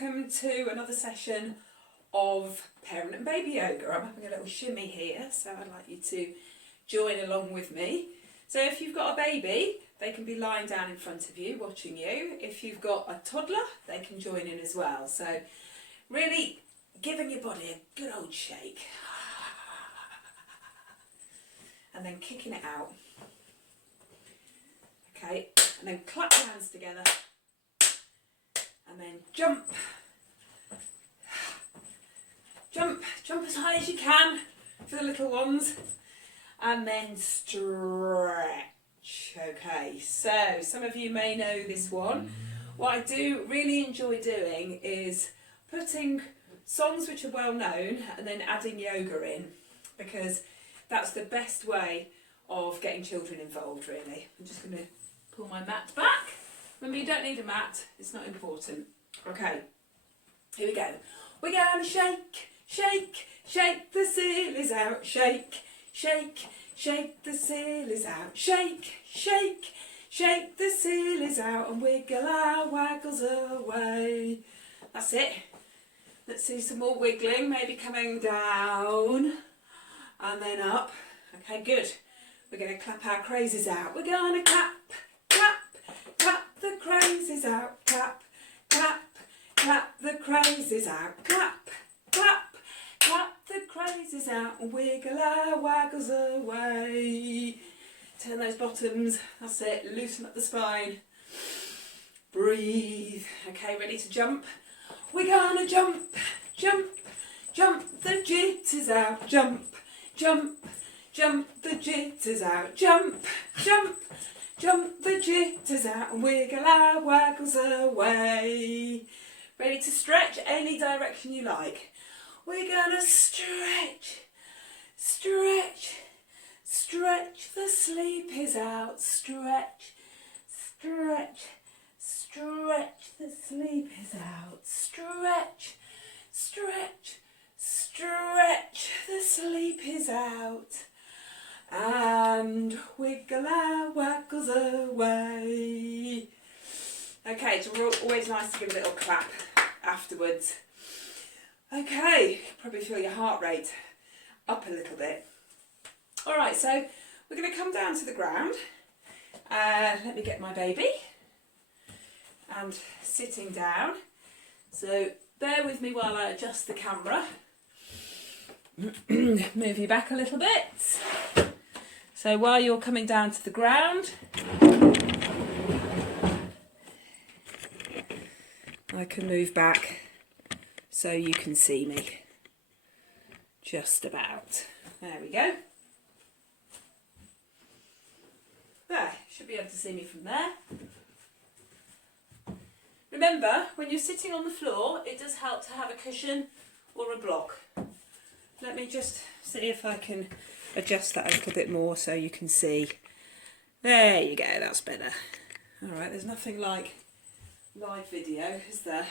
welcome to another session of Parent and Baby Yoga. I'm having a little shimmy here, so I'd like you to join along with me. So if you've got a baby, they can be lying down in front of you, watching you. If you've got a toddler, they can join in as well. So really giving your body a good old shake. And then kicking it out. Okay, and then clap your hands together. And then jump. Jump as high as you can for the little ones. And then stretch. Okay, so some of you may know this one. What I do really enjoy doing is putting songs which are well known and then adding yoga in, because that's the best way of getting children involved, really. I'm just going to pull my mat back. Remember, you don't need a mat, it's not important. Okay, here we go. We're going to shake, shake, shake the sillies out. Shake, shake, shake the sillies out. Shake, shake, shake the sillies out. And wiggle our waggles away. That's it. Let's see some more wiggling, maybe coming down and then up. Okay, good. We're going to clap our crazies out. We're going to clap, clap, clap the crazies out. Clap, clap, clap the crazies out. Clap, clap, clap the crazies out. And wiggle our waggles away. Turn those bottoms. That's it. Loosen up the spine. Breathe. Okay, ready to jump? We're gonna jump, jump, jump the jitters out. Jump, jump, jump the jitters out. Jump, jump, jump the jitters out. And wiggle our waggles away. Ready to stretch any direction you like. We're gonna stretch, stretch, stretch the sleepies out. Stretch, stretch, stretch the sleepies out. Stretch, stretch, stretch the sleepies out. And wiggle our waggles away. Okay, it's always nice to give a little clap afterwards. Okay, probably feel your heart rate up a little bit. Alright, so we're going to come down to the ground. Let me get my baby. And sitting down. So bear with me while I adjust the camera. Move you back a little bit. So while you're coming down to the ground, I can move back so you can see me. Just about. There we go. There, should be able to see me from there. Remember, when you're sitting on the floor, it does help to have a cushion or a block. Let me just see if I can adjust that a little bit more so you can see. There you go, that's better. Alright, there's nothing like live video, is there?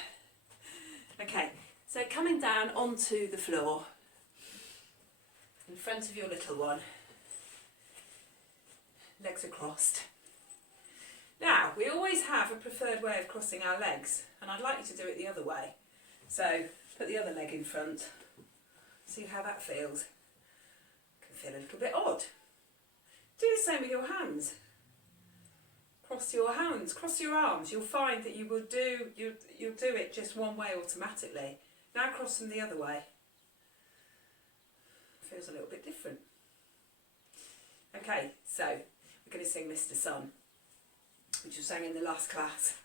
Okay, so coming down onto the floor in front of your little one. Legs are crossed. Now, we always have a preferred way of crossing our legs, and I'd like you to do it the other way. So, put the other leg in front. See how that feels. It can feel a little bit odd. Do the same with your hands. Cross your hands, cross your arms. You'll find that you'll do it just one way automatically. Now cross them the other way. Feels a little bit different. Okay, so we're going to sing Mr. Sun, which we sang in the last class.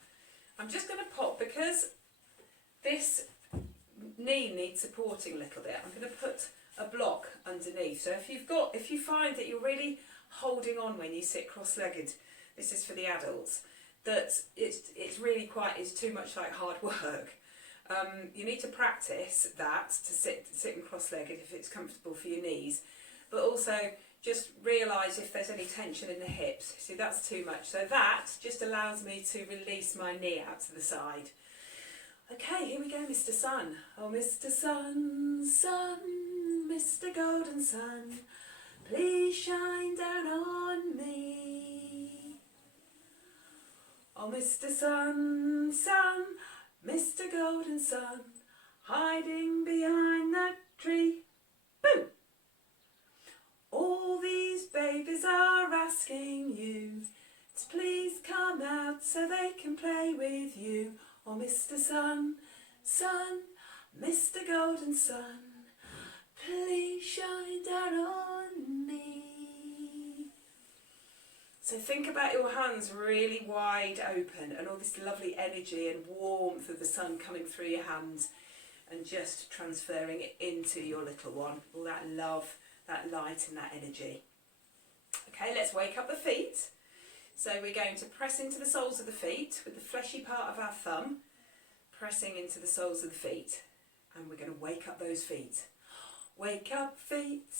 I'm just going to pop, because this knee needs supporting a little bit, I'm going to put a block underneath. So if you find that you're really holding on when you sit cross-legged, this is for the adults, that it's really it's too much like hard work. You need to practice that to sitting cross-legged if it's comfortable for your knees, but also just realise if there's any tension in the hips. See, that's too much. So that just allows me to release my knee out to the side. Okay, here we go, Mr. Sun. Oh, Mr. Sun, Sun, Mr. Golden Sun, please shine down on me. Oh, Mr. Sun, Sun, Mr. Golden Sun, hiding behind that tree. Boo! All these babies are asking you to please come out so they can play with you. Oh, Mr. Sun, Sun, Mr. Golden Sun, please shine down on me. So think about your hands really wide open and all this lovely energy and warmth of the sun coming through your hands and just transferring it into your little one. All that love, that light and that energy. Okay, let's wake up the feet. So we're going to press into the soles of the feet with the fleshy part of our thumb pressing into the soles of the feet, and we're going to wake up those feet. Wake up feet,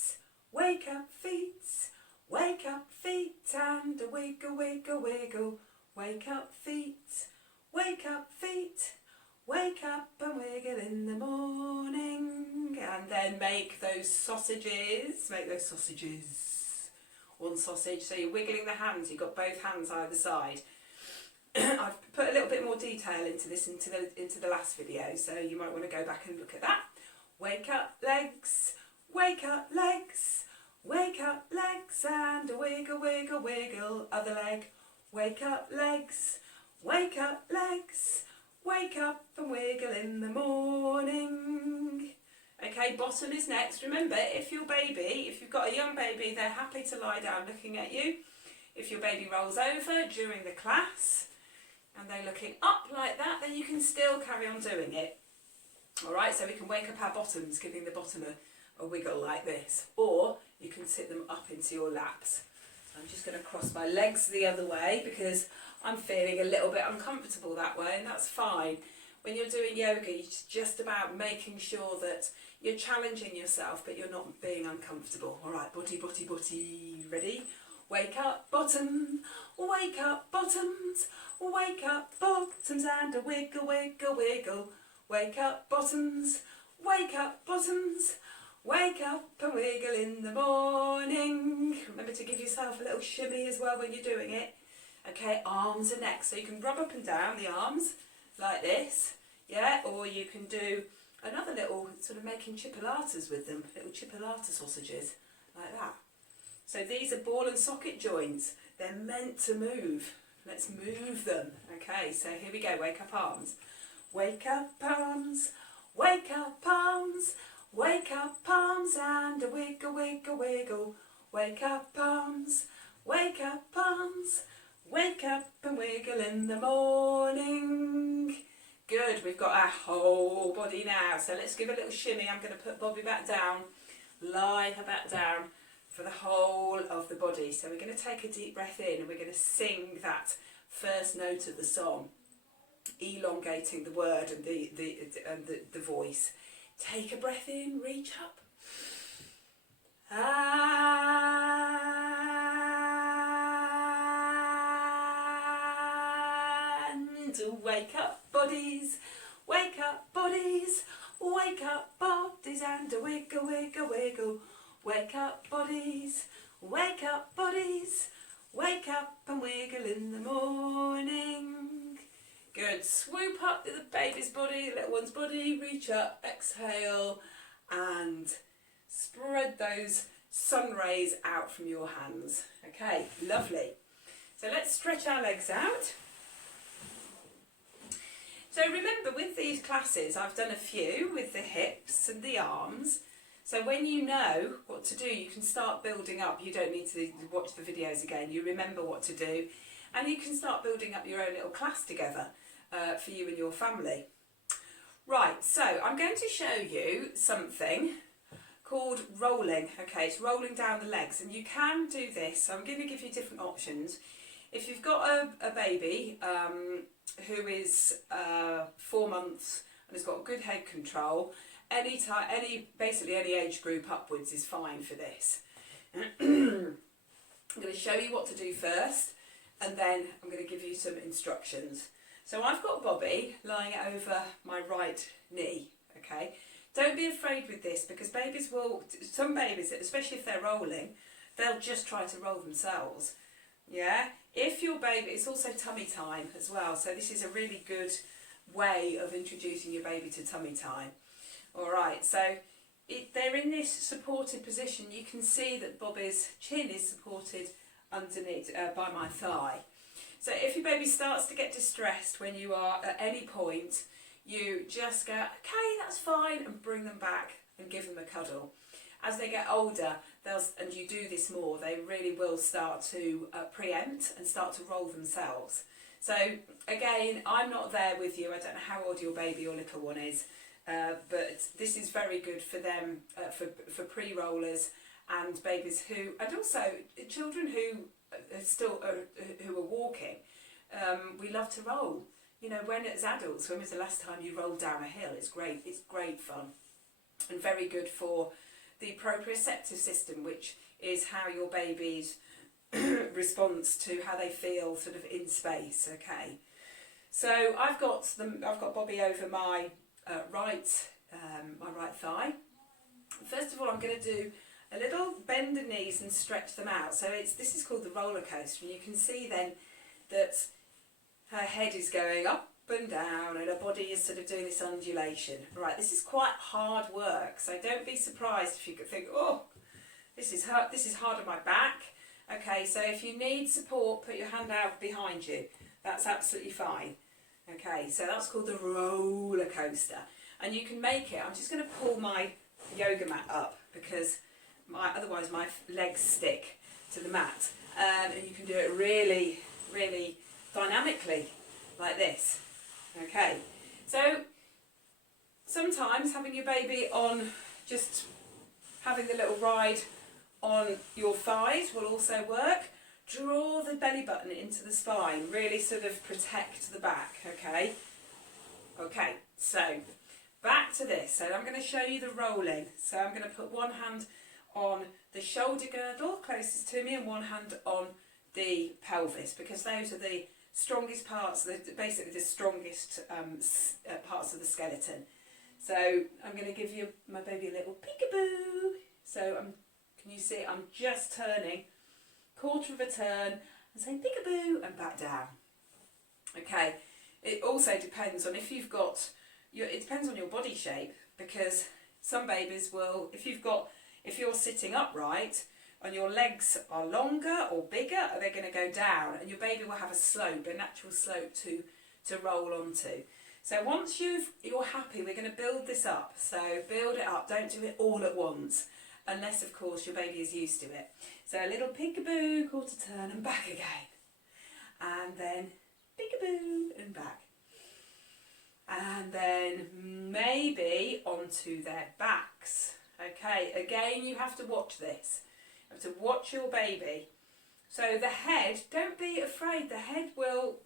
wake up feet, wake up feet and a wiggle, wiggle, wiggle. Wake up feet, wake up feet, wake up and wiggle in the morning. And then make those sausages, one sausage, so you're wiggling the hands, you've got both hands either side. I've put a little bit more detail into this into the last video, so you might want to go back and look at that. Wake up legs, wake up legs, wake up legs and a wiggle, wiggle, wiggle. Other leg, wake up legs, wake up legs, wake up and wiggle in the morning. Okay, bottom is next. Remember, if you've got a young baby, they're happy to lie down looking at you. If your baby rolls over during the class and they're looking up like that, then you can still carry on doing it. Alright, so we can wake up our bottoms, giving the bottom a wiggle like this. Or you can sit them up into your laps. So I'm just going to cross my legs the other way because I'm feeling a little bit uncomfortable that way, and that's fine. When you're doing yoga, it's just about making sure that you're challenging yourself, but you're not being uncomfortable. All right, butty, butty, butty. Ready? Wake up, bottom. Wake up, bottoms. Wake up, bottoms, and a wiggle, wiggle, wiggle. Wake up, bottoms. Wake up, bottoms. Wake up and wiggle in the morning. Remember to give yourself a little shimmy as well when you're doing it. Okay, arms and next. So you can rub up and down the arms like this, yeah, or you can do another little sort of making chipolatas with them, little chipolata sausages like that. So these are ball and socket joints. They're meant to move. Let's move them. Okay, so here we go. Wake up arms. Wake up arms. Wake up arms. Wake up arms and a wiggle, wiggle, wiggle. Wake up arms. Wake up arms. Wake up and wiggle in the morning. Good, we've got our whole body now. So let's give a little shimmy. I'm going to put Bobby back down, lie her back down for the whole of the body. So we're going to take a deep breath in and we're going to sing that first note of the song, elongating the word and the voice. Take a breath in, reach up. And wake up bodies, wake up bodies, wake up bodies and a wiggle, wiggle, wiggle. Wake up bodies, wake up bodies, wake up and wiggle in the morning. Good, swoop up to the baby's body, little one's body, reach up, exhale and spread those sun rays out from your hands. Okay, lovely. So let's stretch our legs out. So remember, with these classes, I've done a few with the hips and the arms. So when you know what to do, you can start building up. You don't need to watch the videos again. You remember what to do. And you can start building up your own little class together for you and your family. Right, so I'm going to show you something called rolling. Okay, it's rolling down the legs. And you can do this. So I'm going to give you different options. If you've got a baby who is 4 months and has got good head control, basically any age group upwards is fine for this. I'm going to show you what to do first, and then I'm going to give you some instructions. So I've got Bobby lying over my right knee. Okay, don't be afraid with this, because some babies, especially if they're rolling, they'll just try to roll themselves. Yeah, if your baby, it's also tummy time as well, so this is a really good way of introducing your baby to tummy time. All right, so they're in this supported position. You can see that Bobby's chin is supported underneath by my thigh. So if your baby starts to get distressed when you are at any point, you just go, okay, that's fine, and bring them back and give them a cuddle. As they get older, and you do this more, they really will start to preempt and start to roll themselves. So again, I'm not there with you. I don't know how old your baby or little one is, but this is very good for them, for pre-rollers and babies who, and also children who who are walking. We love to roll. You know, when as adults, when was the last time you rolled down a hill? It's great. It's great fun, and very good for the proprioceptive system, which is how your baby's response to how they feel sort of in space. Okay, so I've got Bobby over my right thigh. First of all, I'm going to do a little bend the knees and stretch them out. So this is called the roller coaster, and you can see then that her head is going up and down and her body is sort of doing this undulation. Right, this is quite hard work, so don't be surprised if you could think, oh, this is hard on my back. Okay, so if you need support, put your hand out behind you. That's absolutely fine. Okay, so that's called the roller coaster. And you can make it, I'm just going to pull my yoga mat up because otherwise my legs stick to the mat. And you can do it really, really dynamically like this. Okay, so sometimes having your baby on, just having the little ride on your thighs will also work. Draw the belly button into the spine, really sort of protect the back. Okay, okay, so back to this. So I'm going to show you the rolling. So I'm going to put one hand on the shoulder girdle closest to me and one hand on the pelvis, because those are the strongest parts, basically the strongest parts of the skeleton. So I'm going to give my baby a little peekaboo. So can you see I'm just turning, quarter of a turn, and saying peekaboo and back down. Okay, it also depends on if you've got, it depends on your body shape, because some babies will, if you're sitting upright and your legs are longer or bigger, they're going to go down, and your baby will have a natural slope to roll onto. So once you're happy, we're going to build this up. So build it up, don't do it all at once, unless of course your baby is used to it. So a little peekaboo, quarter turn and back again. And then peekaboo and back. And then maybe onto their backs. Okay, again you have to watch this. You have to watch your baby. So the head, don't be afraid, the head will,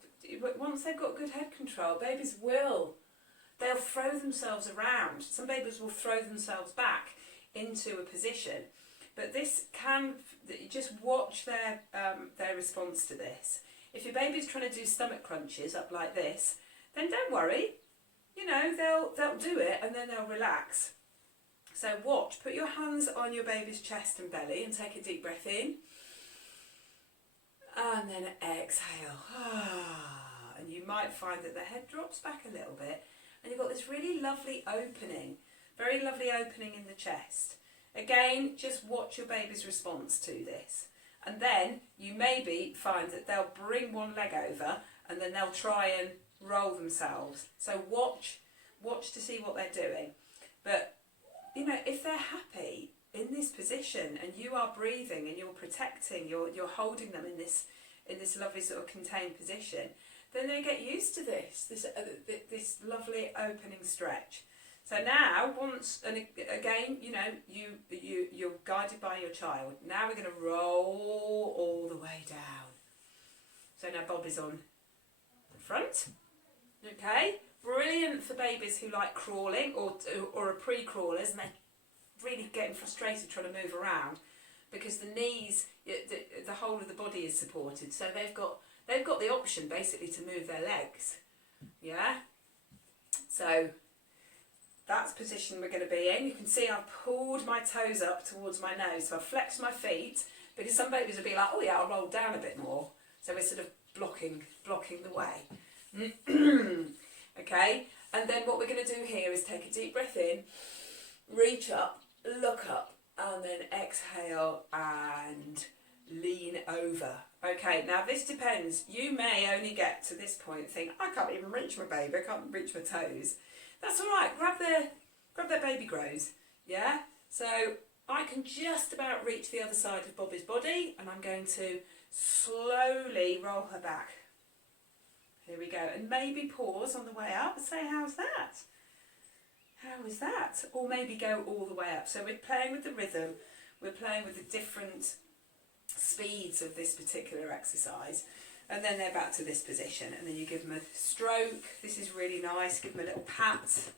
once they've got good head control, they'll throw themselves around. Some babies will throw themselves back into a position. But this just watch their response to this. If your baby's trying to do stomach crunches up like this, then don't worry. You know, they'll do it and then they'll relax. So watch, put your hands on your baby's chest and belly and take a deep breath in. And then exhale. And you might find that the head drops back a little bit and you've got this really lovely opening, very lovely opening in the chest. Again, just watch your baby's response to this. And then you maybe find that they'll bring one leg over and then they'll try and roll themselves. So watch to see what they're doing. But you know, if they're happy in this position and you are breathing and you're protecting, you're holding them in this lovely sort of contained position, then they get used to this lovely opening stretch. So now, and again, you know, you're guided by your child. Now we're going to roll all the way down. So now Bobby's on the front. Okay, brilliant for babies who like crawling or are pre-crawlers and they're really getting frustrated trying to move around, because the knees, the whole of the body is supported. So they've got the option basically to move their legs. Yeah. So that's the position we're going to be in. You can see I've pulled my toes up towards my nose, so I've flexed my feet, because some babies will be like, oh yeah, I'll roll down a bit more. So we're sort of blocking the way. Okay, and then what we're going to do here is take a deep breath in, reach up, look up, and then exhale and lean over. Okay, now this depends. You may only get to this point and think, I can't even reach my baby, I can't reach my toes. That's all right, grab their baby grows, yeah? So I can just about reach the other side of Bobby's body, and I'm going to slowly roll her back. Here we go, and maybe pause on the way up and say, how's that? How is that? Or maybe go all the way up. So we're playing with the rhythm, we're playing with the different speeds of this particular exercise, and then they're back to this position, and then you give them a stroke. This is really nice. Give them a little pat.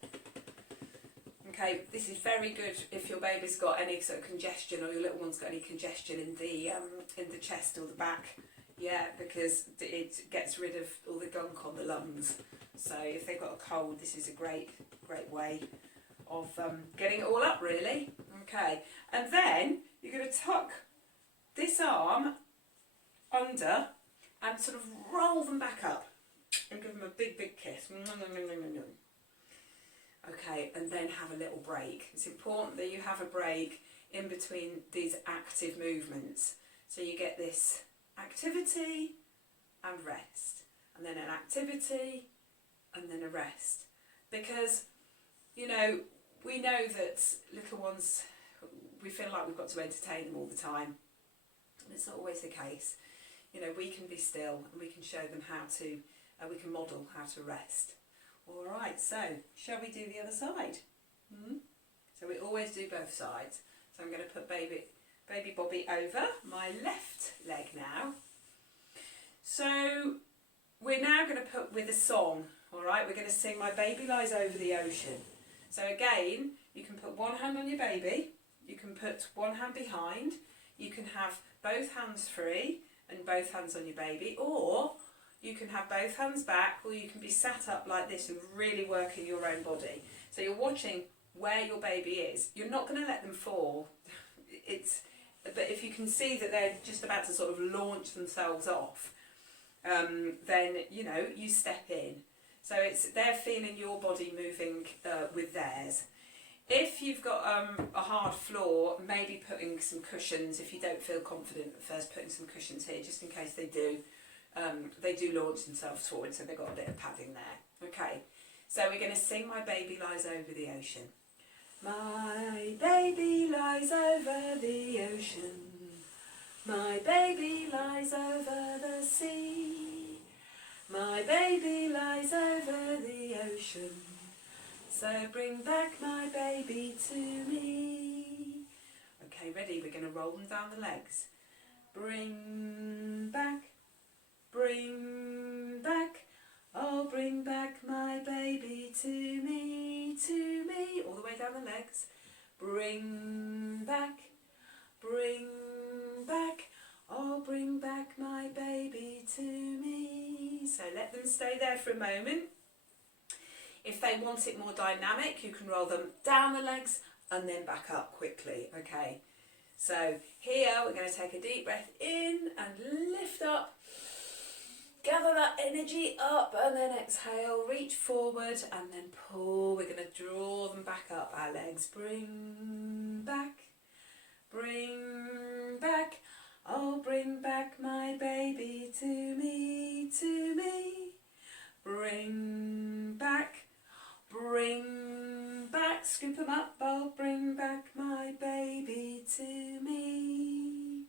Okay, this is very good if your baby's got any sort of congestion, or your little one's got any congestion in the chest or the back. Yeah, because it gets rid of all the gunk on the lungs. So if they've got a cold, this is a great way of getting it all up, really. Okay, and then you're going to tuck this arm under and sort of roll them back up and give them a big kiss. Okay, and then have a little break. It's important that you have a break in between these active movements, so you get this activity and rest, and then an activity and then a rest, because you know, we know that little ones, we feel like we've got to entertain them all the time, and it's not always the case. You know, we can be still and we can show them how to, we can model how to rest. Alright, so shall we do the other side? So we always do both sides. So I'm going to put baby Bobby over my left leg now. So we're now going to put with a song. Alright, we're going to sing My Baby Lies Over the Ocean. So again, you can put one hand on your baby, you can put one hand behind, you can have both hands free and both hands on your baby, or you can have both hands back, or you can be sat up like this and really working your own body. So you're watching where your baby is. You're not going to let them fall. But if you can see that they're just about to sort of launch themselves off, then you know, you step in. So they're feeling your body moving with theirs. If you've got a hard floor, maybe putting some cushions. If you don't feel confident at first, putting some cushions here just in case they do launch themselves forward, so they've got a bit of padding there. Okay, so we're going to sing My Baby Lies Over the Ocean. My baby lies over the ocean, my baby lies over the sea, my baby lies over the ocean, so bring back my baby to me. Okay, ready? We're going to roll them down the legs. Bring back, oh bring back my baby to me, all the way down the legs. Bring back, oh bring back my baby to me. So let them stay there for a moment. If they want it more dynamic, you can roll them down the legs and then back up quickly. Okay, so here we're going to take a deep breath in and lift up. Gather that energy up and then exhale, reach forward and then pull. We're going to draw them back up, our legs. Bring back, oh bring back my baby to me. Bring back, scoop them up, oh bring back my baby to me.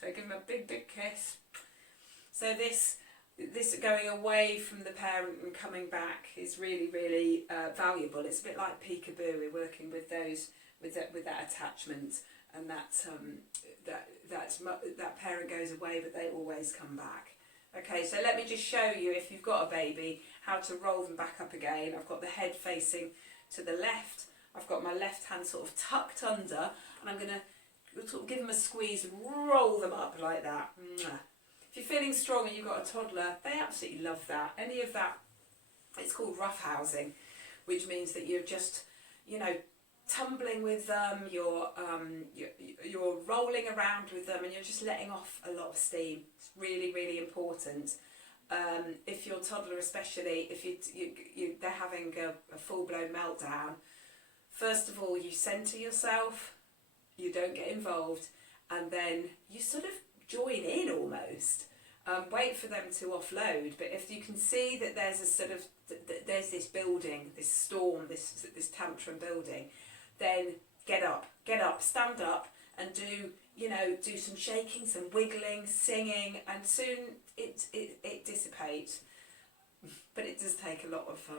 So give them a big kiss. So this going away from the parent and coming back is really valuable. It's a bit like peekaboo. We're working with those with that attachment, and that parent goes away, but they always come back. Okay, so let me just show you, if you've got a baby, how to roll them back up again. I've got the head facing to the left. I've got my left hand sort of tucked under, and I'm going to sort of give them a squeeze and roll them up like that. If you're feeling strong and you've got a toddler, they absolutely love that. Any of that, it's called roughhousing, which means that you're just, you know, tumbling with them, you're rolling around with them, and you're just letting off a lot of steam. It's really important. If your toddler, especially if they're having a full-blown meltdown, first of all you centre yourself, you don't get involved, and then you sort of join in almost. Wait for them to offload, but if you can see that there's a sort of there's this building, this storm, this tantrum building, then get up, stand up, and do some shaking, some wiggling, singing, and soon it dissipates. But it does take a lot of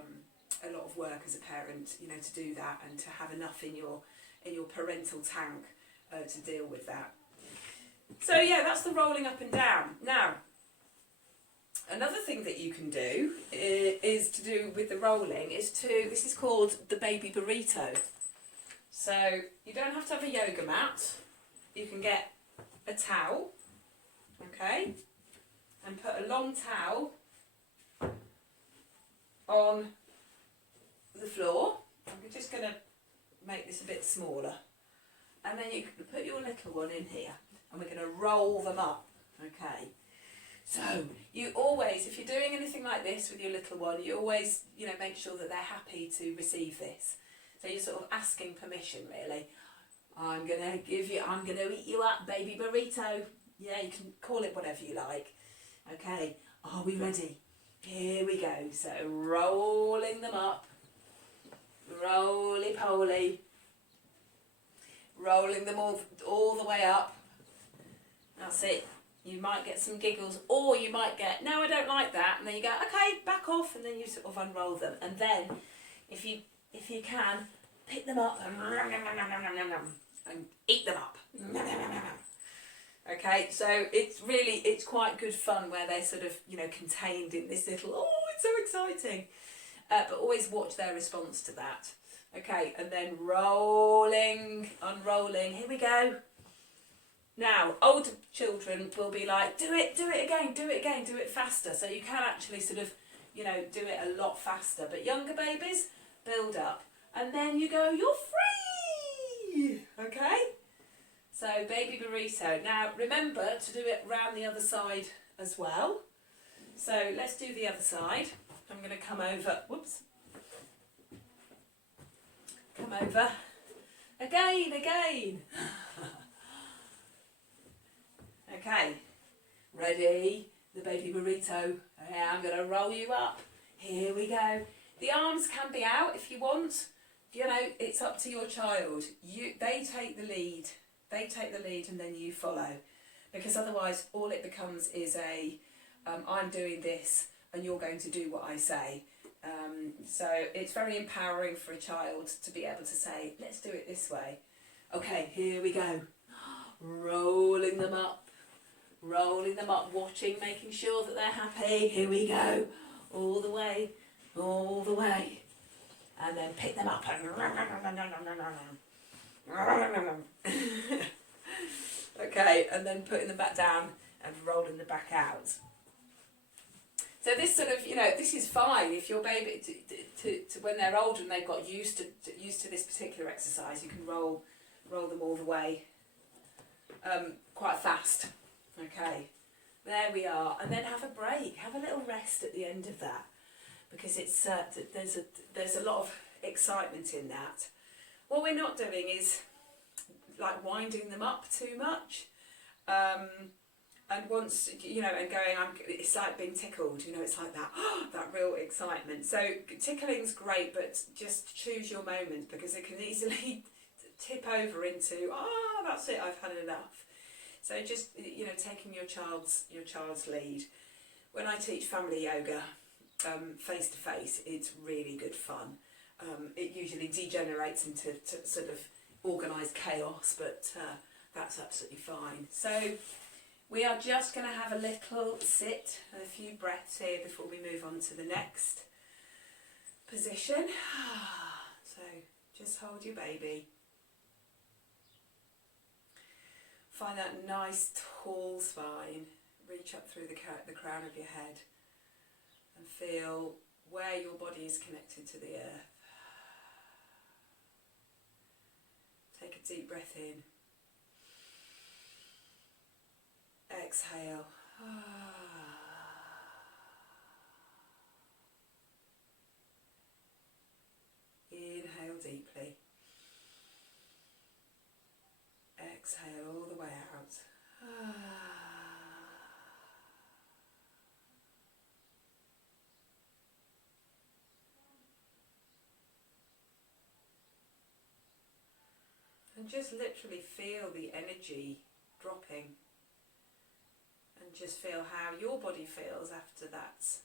work as a parent, to do that, and to have enough in your parental tank to deal with that. So yeah, that's the rolling up and down. Now, another thing that you can do is to do with the rolling this is called the baby burrito. So you don't have to have a yoga mat. You can get a towel, okay, and put a long towel on the floor. I'm just going to make this a bit smaller, and then you can put your little one in here, and we're going to roll them up, okay. So you always, if you're doing anything like this with your little one, you always, make sure that they're happy to receive this. So you're sort of asking permission, really. I'm going to eat you up, baby burrito. Yeah, you can call it whatever you like. Okay, are we ready? Here we go. So rolling them up. Roly-poly. Rolling them all the way up. That's it. You might get some giggles, or you might get, no, I don't like that. And then you go, okay, back off, and then you sort of unroll them. And then, if you can, pick them up and eat them up. Okay, so it's quite good fun where they're sort of, contained in this little, oh, it's so exciting. But always watch their response to that. Okay, and then rolling, unrolling, here we go. Now, older children will be like, do it again, do it faster. So you can actually sort of, do it a lot faster. But younger babies, build up. And then you go, you're free! Okay? So, baby burrito. Now, remember to do it round the other side as well. So, let's do the other side. I'm going to come over, whoops. Come over. Again. Okay, ready? The baby burrito. Okay, I'm going to roll you up. Here we go. The arms can be out if you want. It's up to your child. They take the lead. They take the lead and then you follow. Because otherwise all it becomes is I'm doing this and you're going to do what I say. So it's very empowering for a child to be able to say, let's do it this way. Okay, here we go. Rolling them up, watching, making sure that they're happy. Here we go, all the way, and then pick them up. Okay, and then putting them back down and rolling them back out. So this sort of, this is fine if your baby, to when they're older and they've got used to this particular exercise, you can roll them all the way quite fast. Okay, there we are, and then have a break, have a little rest at the end of that, because it's there's a lot of excitement in that. What we're not doing is like winding them up too much, and once and going, it's like being tickled, it's like that that real excitement. So tickling's great, but just choose your moment, because it can easily tip over into that's it, I've had enough. So just taking your child's lead. When I teach family yoga face to face, it's really good fun. It usually degenerates into sort of organised chaos, but that's absolutely fine. So we are just going to have a little sit and a few breaths here before we move on to the next position. So just hold your baby. Find that nice tall spine. Reach up through the crown of your head and feel where your body is connected to the earth. Take a deep breath in. Exhale. Exhale all the way out. And just literally feel the energy dropping. And just feel how your body feels after that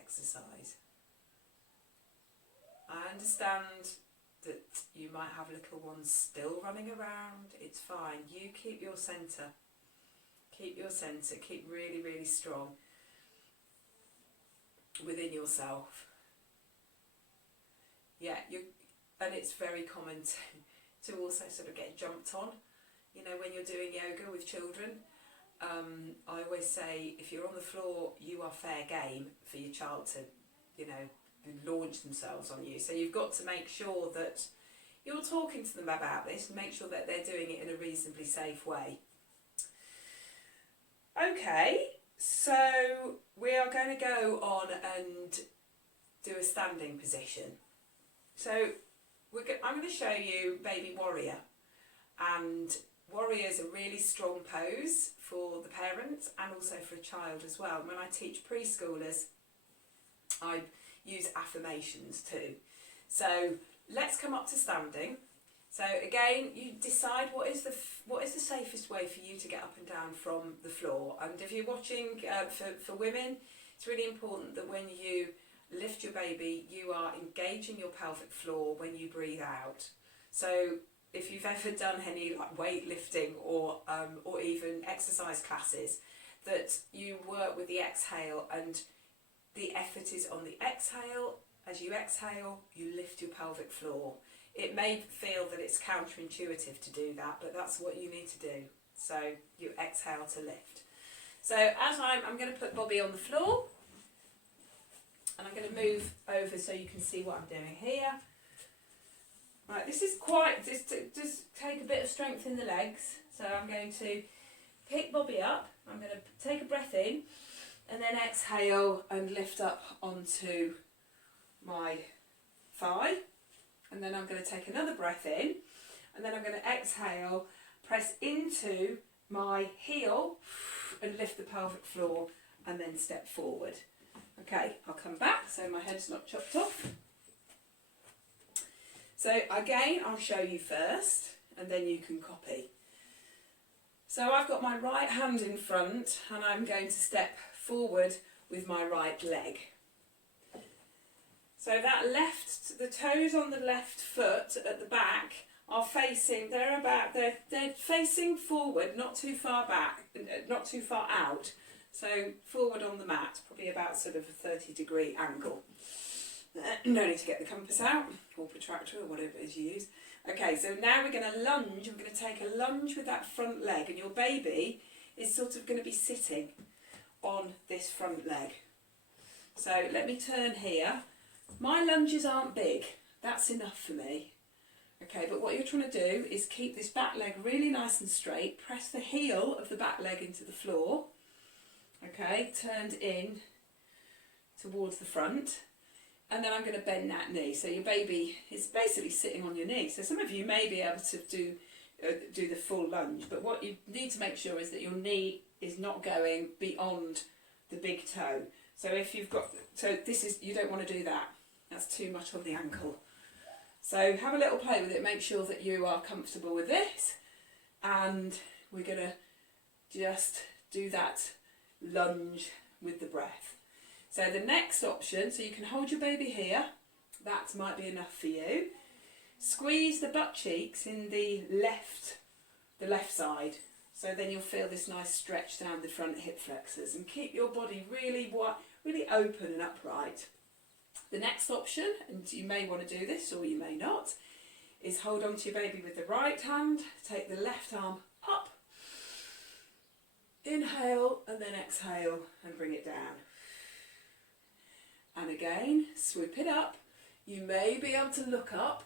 exercise. I understand that you might have little ones still running around. It's fine. You keep your centre. Keep your centre. Keep really, really strong within yourself. Yeah, and it's very common to also sort of get jumped on. You know, when you're doing yoga with children, I always say, if you're on the floor, you are fair game for your child to, you know, launch themselves on you. So you've got to make sure that you're talking to them about this and make sure that they're doing it in a reasonably safe way. Okay, so we are going to go on and do a standing position. So I'm going to show you Baby Warrior, and Warrior is a really strong pose for the parents and also for a child as well. When I teach preschoolers, I use affirmations too. So let's come up to standing. So again, you decide what is the safest way for you to get up and down from the floor. And if you're watching for women, it's really important that when you lift your baby, you are engaging your pelvic floor when you breathe out. So if you've ever done any like weightlifting or even exercise classes, that you work with the exhale, and the effort is on the exhale. As you exhale, you lift your pelvic floor. It may feel that it's counterintuitive to do that, but that's what you need to do. So you exhale to lift. So as I'm going to put Bobby on the floor, and I'm going to move over so you can see what I'm doing here. Right, this is quite, just take a bit of strength in the legs. So I'm going to pick Bobby up, I'm going to take a breath in, and then exhale and lift up onto my thigh. And then I'm going to take another breath in, and then I'm going to exhale, press into my heel and lift the pelvic floor, and then step forward. Okay, I'll come back so my head's not chopped off. So again, I'll show you first, and then you can copy. So I've got my right hand in front, and I'm going to step forward with my right leg. So the toes on the left foot at the back are facing, they're facing forward, not too far back, not too far out. So forward on the mat, probably about sort of a 30-degree angle. No need to get the compass out, or protractor, or whatever it is you use. Okay, so now we're going to lunge. We're going to take a lunge with that front leg, and your baby is sort of going to be sitting on this front leg. So let me turn here. My lunges aren't big, that's enough for me. Okay, but what you're trying to do is keep this back leg really nice and straight, press the heel of the back leg into the floor, okay, turned in towards the front, and then I'm going to bend that knee. So your baby is basically sitting on your knee. So some of you may be able to do the full lunge, but what you need to make sure is that your knee is not going beyond the big toe. So if you've got, you don't want to do that. That's too much on the ankle. So have a little play with it, make sure that you are comfortable with this, and we're going to just do that lunge with the breath. So the next option, so you can hold your baby here, that might be enough for you. Squeeze the butt cheeks in the left side, so then you'll feel this nice stretch down the front hip flexors, and keep your body really open and upright. The next option, and you may want to do this or you may not, is hold on to your baby with the right hand, take the left arm up, inhale and then exhale and bring it down. And again, swoop it up. You may be able to look up,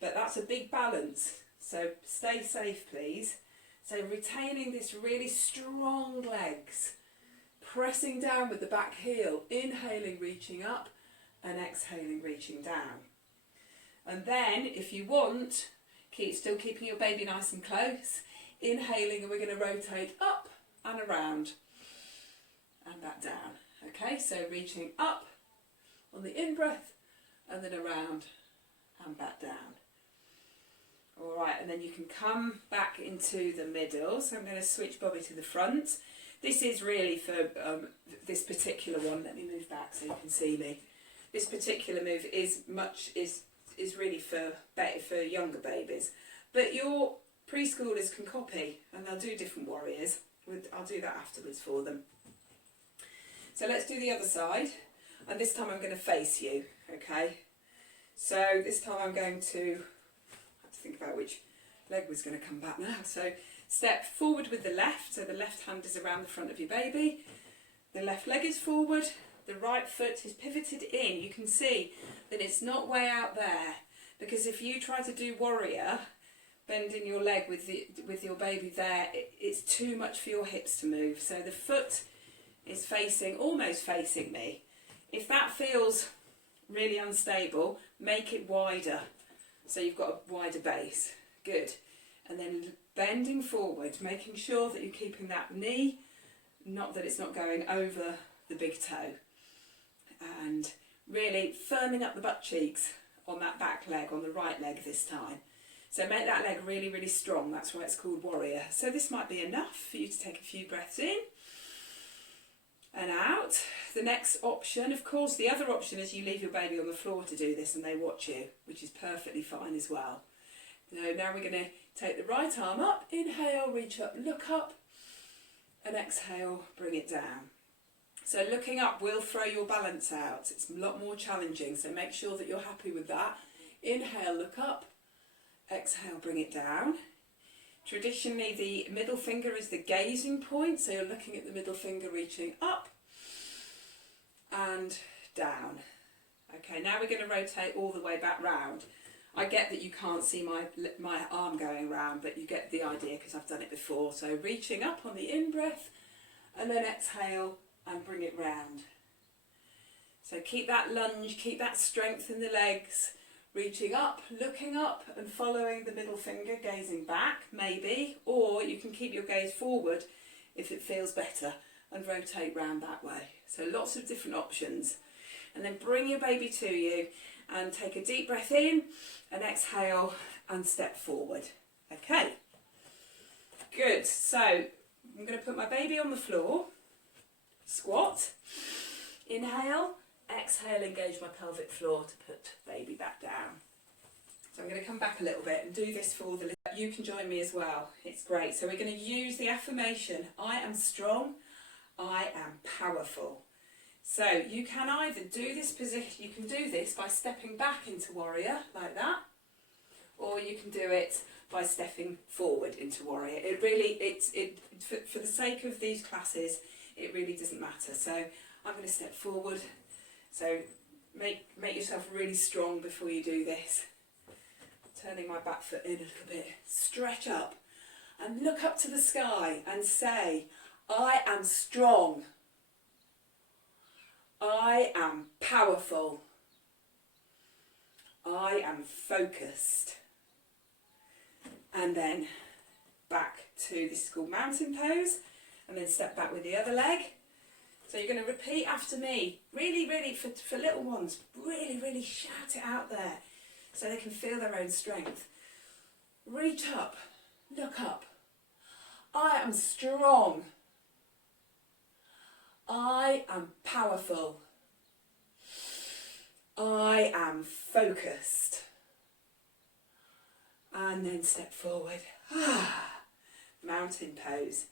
but that's a big balance, so stay safe please. So retaining this really strong legs, pressing down with the back heel, inhaling, reaching up, and exhaling, reaching down. And then if you want, Still keeping your baby nice and close. Inhaling, and we're going to rotate up and around and back down. Okay, so reaching up on the in-breath and then around and back down. All right, and then you can come back into the middle. So I'm going to switch Bobby to the front. This is really for this particular one. Let me move back so you can see me. This particular move is really for younger babies, but your preschoolers can copy, and they'll do different warriors. I'll do that afterwards for them. So let's do the other side, and this time I'm going to face you. Okay, so this time I'm going to, I have to think about which leg was going to come back now. So step forward with the left, so the left hand is around the front of your baby, the left leg is forward, the right foot is pivoted in. You can see that it's not way out there, because if you try to do warrior, bending your leg with your baby there, it's too much for your hips to move. So the foot is almost facing me. If that feels really unstable, make it wider, so you've got a wider base. Good. And then bending forward, making sure that you're keeping that knee, not that it's not going over the big toe, and really firming up the butt cheeks on that back leg, on the right leg this time. So make that leg really, really strong. That's why it's called warrior. So this might be enough for you to take a few breaths in and out. The next option, of course, the other option is you leave your baby on the floor to do this and they watch you, which is perfectly fine as well. So now we're going to take the right arm up, inhale, reach up, look up, and exhale, bring it down. So looking up will throw your balance out. It's a lot more challenging, so make sure that you're happy with that. Inhale, look up, exhale, bring it down. Traditionally, the middle finger is the gazing point, so you're looking at the middle finger reaching up and down. Okay, now we're going to rotate all the way back round. I get that you can't see my arm going round, but you get the idea because I've done it before. So reaching up on the in-breath and then exhale and bring it round. So keep that lunge, keep that strength in the legs. Reaching up, looking up and following the middle finger, gazing back maybe, or you can keep your gaze forward if it feels better and rotate round that way. So lots of different options. And then bring your baby to you and take a deep breath in and exhale and step forward. Okay, good. So I'm going to put my baby on the floor, squat, inhale, exhale, engage my pelvic floor to put baby back down. So I'm going to come back a little bit and do this for the, you can join me as well, it's great. So we're going to use the affirmation, I am strong, I am powerful. So you can either do this position, you can do this by stepping back into warrior like that, or you can do it by stepping forward into warrior. It really, for the sake of these classes, it really doesn't matter. So I'm going to step forward. So make yourself really strong before you do this. Turning my back foot in a little bit. Stretch up and look up to the sky and say, I am strong. I am powerful. I am focused. And then back to, this is called mountain pose, and then step back with the other leg. So you're going to repeat after me, really, really, for little ones, really, really shout it out there so they can feel their own strength. Reach up, look up. I am strong. I am powerful. I am focused. And then step forward. Mountain pose.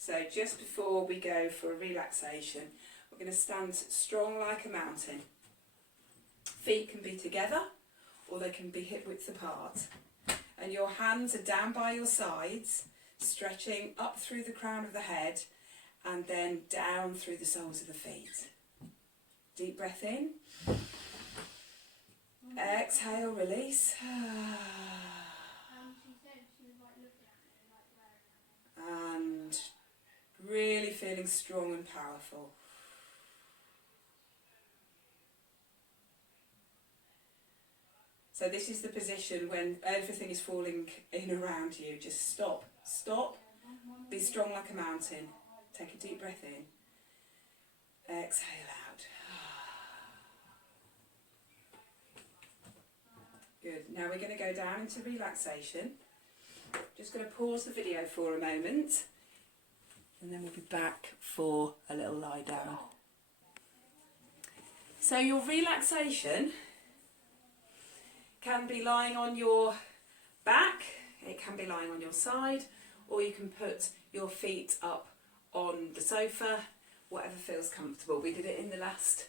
So just before we go for a relaxation, we're going to stand strong like a mountain. Feet can be together or they can be hip width apart. And your hands are down by your sides, stretching up through the crown of the head and then down through the soles of the feet. Deep breath in. Exhale, release. And really feeling strong and powerful. So this is the position when everything is falling in around you. Just stop, stop, be strong like a mountain. Take a deep breath in, exhale out. Good, now we're going to go down into relaxation. Just going to pause the video for a moment and then we'll be back for a little lie down. So your relaxation can be lying on your back, it can be lying on your side, or you can put your feet up on the sofa, whatever feels comfortable. We did it in the last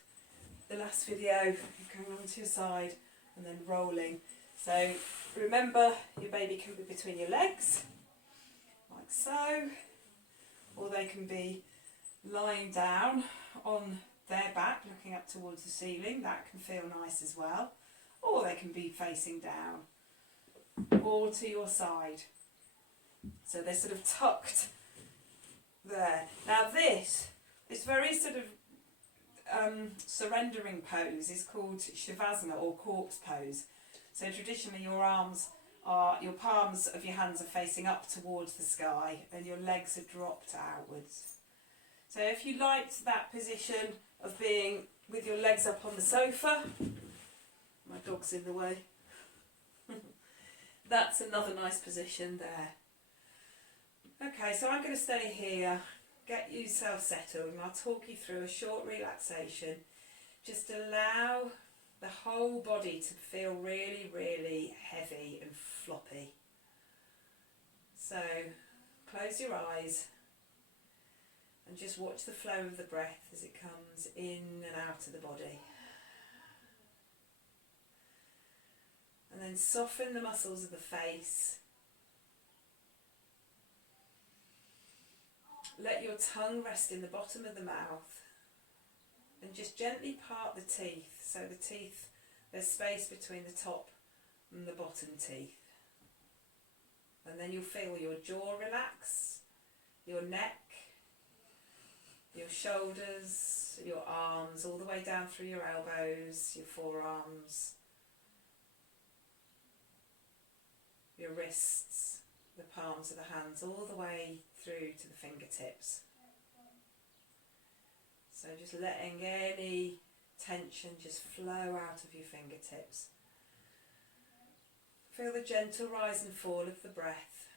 video, going onto your side and then rolling. So remember, your baby can be between your legs, like so, or they can be lying down on their back, looking up towards the ceiling. That can feel nice as well. Or they can be facing down, or to your side. So they're sort of tucked there. Now this very sort of surrendering pose is called Shavasana or corpse pose. So traditionally your palms of your hands are facing up towards the sky and your legs are dropped outwards. So if you liked that position of being with your legs up on the sofa, my dog's in the way, that's another nice position there. Okay, so I'm going to stay here, get yourself settled, and I'll talk you through a short relaxation. Just allow the whole body to feel really, really heavy and floppy. So close your eyes and just watch the flow of the breath as it comes in and out of the body. And then soften the muscles of the face. Let your tongue rest in the bottom of the mouth and just gently part the teeth. So the teeth, there's space between the top and the bottom teeth. And then you'll feel your jaw relax, your neck, your shoulders, your arms, all the way down through your elbows, your forearms, your wrists, the palms of the hands, all the way through to the fingertips. So just letting any tension just flow out of your fingertips. Feel the gentle rise and fall of the breath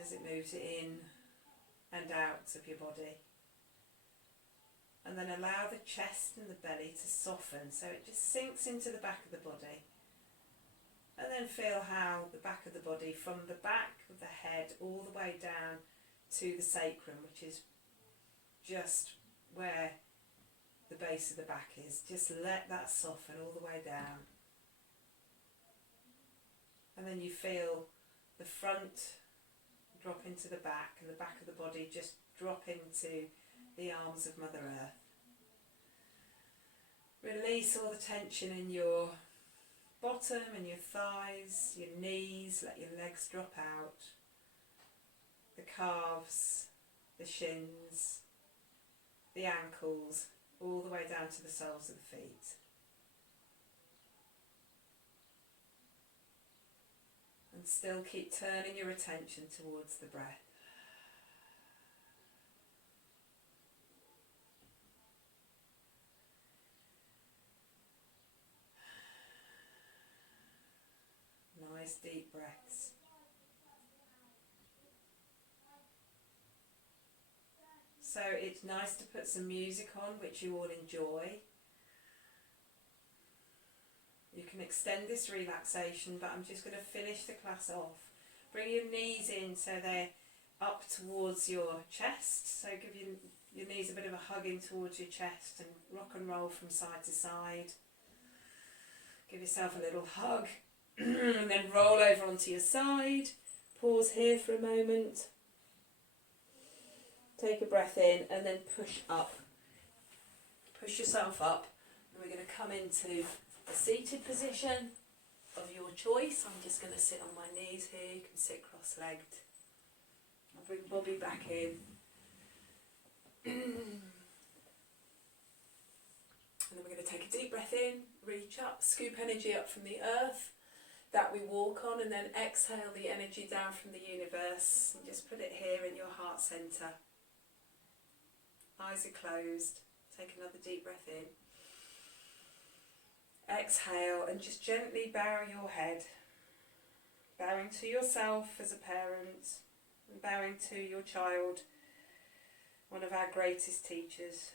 as it moves it in and out of your body. And then allow the chest and the belly to soften so it just sinks into the back of the body. And then feel how the back of the body, from the back of the head all the way down to the sacrum, which is just where the base of the back is. Just let that soften all the way down. And then you feel the front drop into the back and the back of the body just drop into the arms of Mother Earth. Release all the tension in your bottom and your thighs, your knees, let your legs drop out, the calves, the shins, the ankles, all the way down to the soles of the feet. And still keep turning your attention towards the breath. Nice deep breaths. So it's nice to put some music on which you all enjoy. You can extend this relaxation, but I'm just going to finish the class off. Bring your knees in so they're up towards your chest. So give your knees a bit of a hug in towards your chest and rock and roll from side to side. Give yourself a little hug and then roll over onto your side. Pause here for a moment. Take a breath in and then push up. Push yourself up, and we're going to come into a seated position of your choice. I'm just going to sit on my knees here. You can sit cross-legged. I'll bring Bobby back in. And then we're going to take a deep breath in, reach up, scoop energy up from the earth, that we walk on, and then exhale the energy down from the universe and just put it here in your heart centre. Eyes are closed. Take another deep breath in. Exhale and just gently bow your head, bowing to yourself as a parent and bowing to your child, one of our greatest teachers.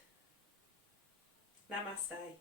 Namaste.